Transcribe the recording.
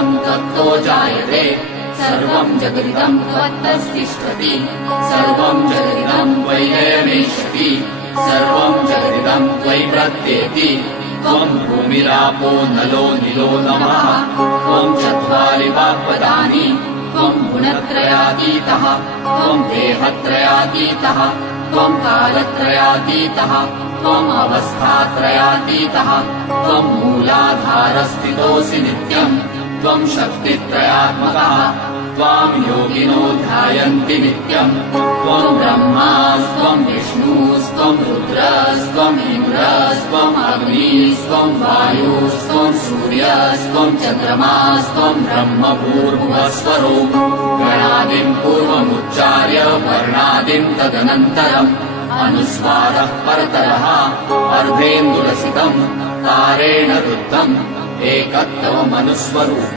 जगदिदम् त्वत्तो जायते सर्वम् जगदिदम् त्वत्तस्तिष्ठति सर्वम् जगदिदम् त्वयैवेष्यति सर्वम् जगदिदम् त्वयि प्रत्येति त्वम् भूमिरापो नलो निलो नमः त्वम् चत्वारि वाक्पदानि त्वम् गुणत्रयातीतः त्वम् देहत्रयातीतः त्वम् कालत्रयातीतः त्वम् अवस्थात्रयातीतः त्वम् मूलाधारस्थितोऽसि नित्यम् त्वम् शक्तित्रयात्मकः त्वाम् योगिनो ध्यायन्ति नित्यम् त्वम् ब्रह्मास्त्वम् विष्णुस्त्वम् रुद्रस्त्वम् इन्द्रस्त्वम् अग्निस्त्वम् वायुस्त्वम् सूर्यस्त्वम् चन्द्रमास्त्वम् ब्रह्म भूर्भुवस्वरो गणादिम् पूर्वमुच्चार्य वर्णादिम् तदनन्तरम् अनुस्वारः परतरः अर्धेन्दुरसितम् तारेण रुद्धम् एकत्वमनुस्वरूपम्।